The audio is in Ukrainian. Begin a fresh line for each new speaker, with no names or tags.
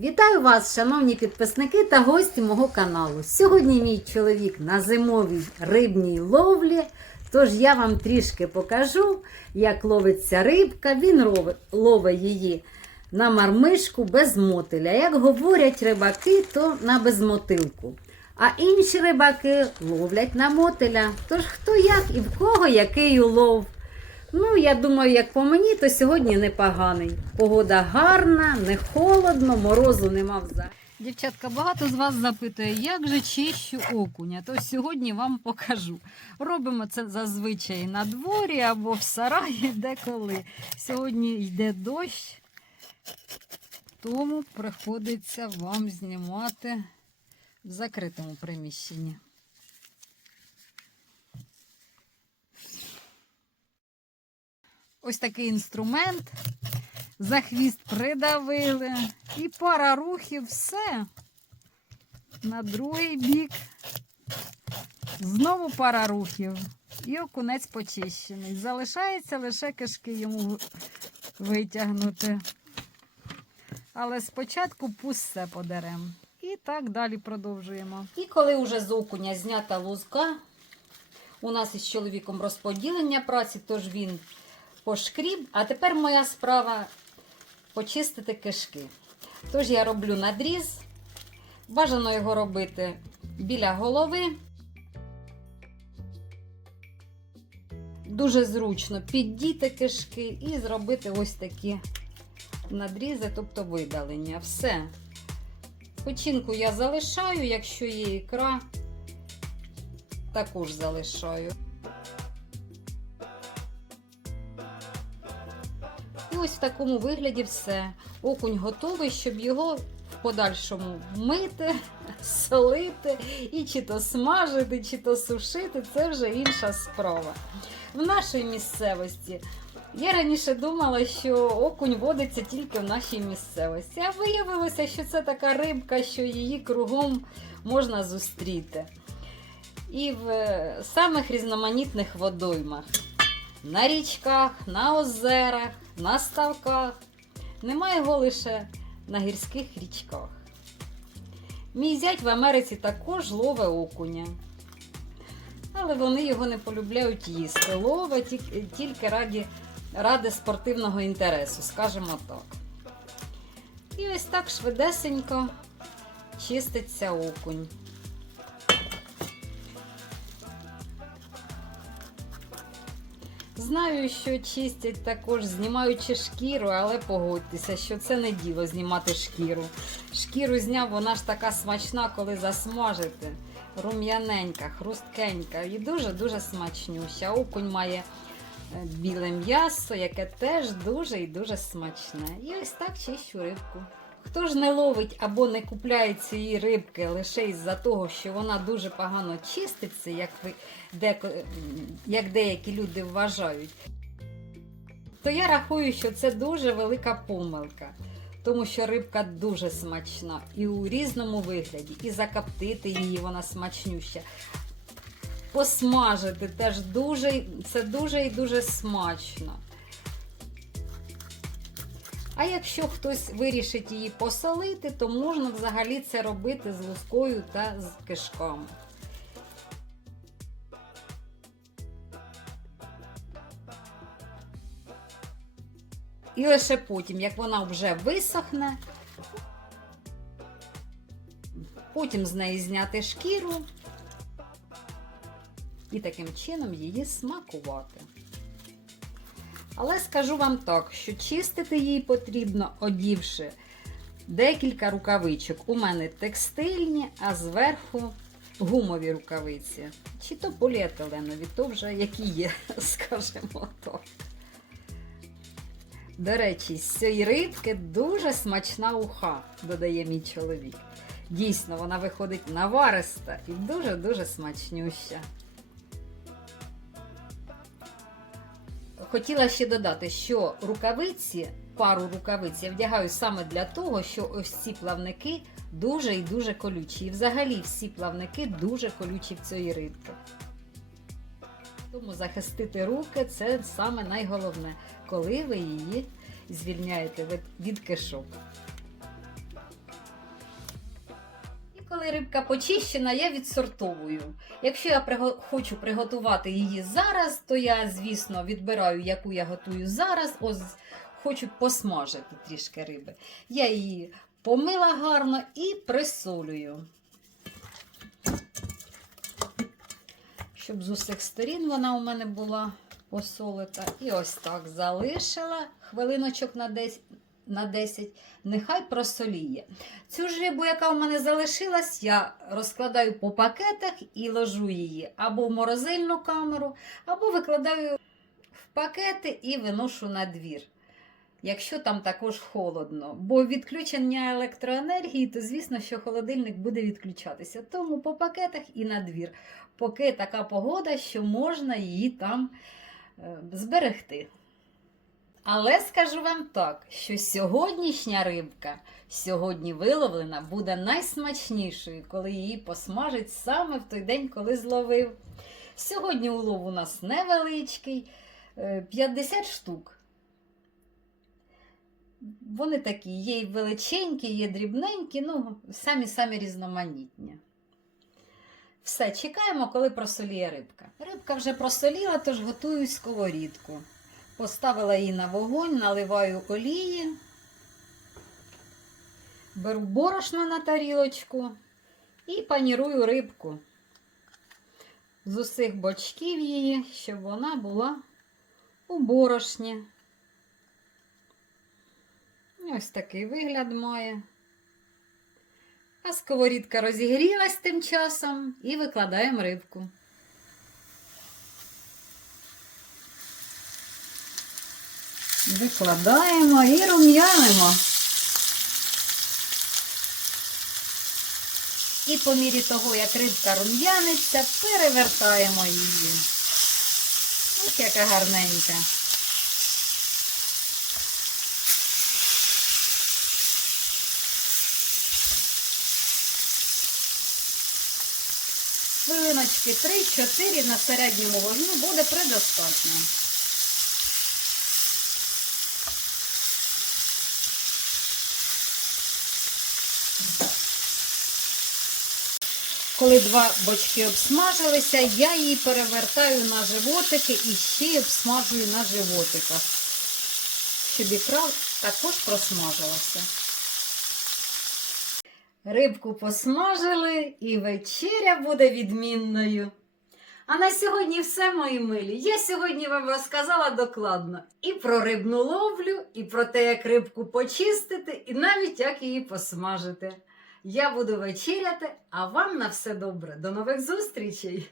Вітаю вас, шановні підписники та гості мого каналу. Сьогодні мій чоловік на зимовій рибній ловлі. Тож я вам трішки покажу, як ловиться рибка. Він ловить її на мармишку без мотиля. Як говорять рибаки, то на безмотилку. А інші рибаки ловлять на мотиля. Тож хто як і в кого який улов. Ну, я думаю, як по мені, то сьогодні непоганий. Погода гарна, не холодно, морозу нема взагалі. Дівчатка, багато з вас запитує, як же чищу окуня. То сьогодні вам покажу. Робимо це зазвичай на дворі або в сараї, деколи. Сьогодні йде дощ, тому приходиться вам знімати в закритому приміщенні. Ось такий інструмент. За хвіст придавили. І пара рухів, все. На другий бік. Знову пара рухів. І окунець почищений. Залишається лише кишки йому витягнути. Але спочатку пусть все подеремо. І так далі продовжуємо. І коли вже з окуня знята лузка, у нас із чоловіком розподілення праці, тож він пошкріб. А тепер моя справа почистити кишки. Тож я роблю надріз. Бажано його робити біля голови. Дуже зручно піддіти кишки і зробити ось такі надрізи, тобто видалення. Все. Печінку я залишаю, якщо є ікра, також залишаю. Ось в такому вигляді все. Окунь готовий, щоб його в подальшому мити, солити і чи то смажити, чи то сушити це вже інша справа. В нашій місцевості я раніше думала, що окунь водиться тільки в нашій місцевості, а виявилося, що це така рибка, що її кругом можна зустріти. І в е, самих різноманітних водоймах на річках, на озерах, на ставках. Немає його лише на гірських річках. Мій зять в Америці також лове окуня. Але вони його не полюбляють їсти. Лове тільки раді, ради спортивного інтересу, скажімо так. І ось так швидесенько чиститься окунь. Знаю, що чистять також, знімаючи шкіру, але погодьтеся, що це не діло знімати шкіру. Шкіру зняв, вона ж така смачна, коли засмажити. Рум'яненька, хрусткенька і дуже-дуже смачнюща. Окунь має е, біле м'ясо, яке теж дуже і дуже смачне. І ось так чищу рибку. Хто ж не ловить або не купляє цієї рибки лише із-за того, що вона дуже погано чиститься, як, ви, деко, як деякі люди вважають, то я рахую, що це дуже велика помилка. Тому що рибка дуже смачна і у різному вигляді, і закоптити її вона смачнюща. Посмажити теж дуже, це дуже і дуже смачно. А якщо хтось вирішить її посолити, то можна взагалі це робити з лускою та з кишками. І лише потім, як вона вже висохне, потім з неї зняти шкіру і таким чином її смакувати. Але скажу вам так, що чистити її потрібно, одівши декілька рукавичок. У мене текстильні, а зверху гумові рукавиці. Чи то поліетиленові, то вже які є, скажімо так. До речі, з цієї рибки дуже смачна уха, додає мій чоловік. Дійсно, вона виходить навариста і дуже-дуже смачнюща. Хотіла ще додати, що рукавиці, пару рукавиць я вдягаю саме для того, що ось ці плавники дуже і дуже колючі. І взагалі всі плавники дуже колючі в цієї рибки. Тому захистити руки це саме найголовне, коли ви її звільняєте від кишок. Коли рибка почищена, я відсортовую. Якщо я приго- хочу приготувати її зараз, то я, звісно, відбираю, яку я готую зараз. Ось хочу посмажити трішки риби. Я її помила гарно і присолюю. Щоб з усіх сторін вона у мене була посолита. І ось так залишила хвилиночок на 10, на 10 нехай просоліє. Цю ж рибу, яка у мене залишилась, я розкладаю по пакетах і ложу її або в морозильну камеру, або викладаю в пакети і виношу на двір. Якщо там також холодно, бо відключення електроенергії, то звісно, що холодильник буде відключатися. Тому по пакетах і на двір, поки така погода, що можна її там е, зберегти. Але скажу вам так, що сьогоднішня рибка, сьогодні виловлена, буде найсмачнішою, коли її посмажить саме в той день, коли зловив. Сьогодні улов у нас невеличкий, е, 50 штук. Вони такі, є і величенькі, є дрібненькі, ну, самі-самі різноманітні. Все, чекаємо, коли просоліє рибка. Рибка вже просоліла, тож готую сковорідку. Поставила її на вогонь, наливаю олії, беру борошно на тарілочку і панірую рибку з усіх бочків її, щоб вона була у борошні. Ось такий вигляд має. А сковорідка розігрілась тим часом і викладаємо рибку. Викладаємо і рум'янимо. І по мірі того, як рибка рум'яниться, перевертаємо її. Ось яка гарненька. Хвилиночки 3-4 на середньому вогню буде предостатньо. Коли два бочки обсмажилися, я її перевертаю на животики і ще й обсмажую на животиках, щоб ікра також просмажилася. Рибку посмажили і вечеря буде відмінною. А на сьогодні все, мої милі. Я сьогодні вам розказала докладно і про рибну ловлю, і про те, як рибку почистити, і навіть як її посмажити. Я буду вечеряти, а вам на все добре. До нових зустрічей!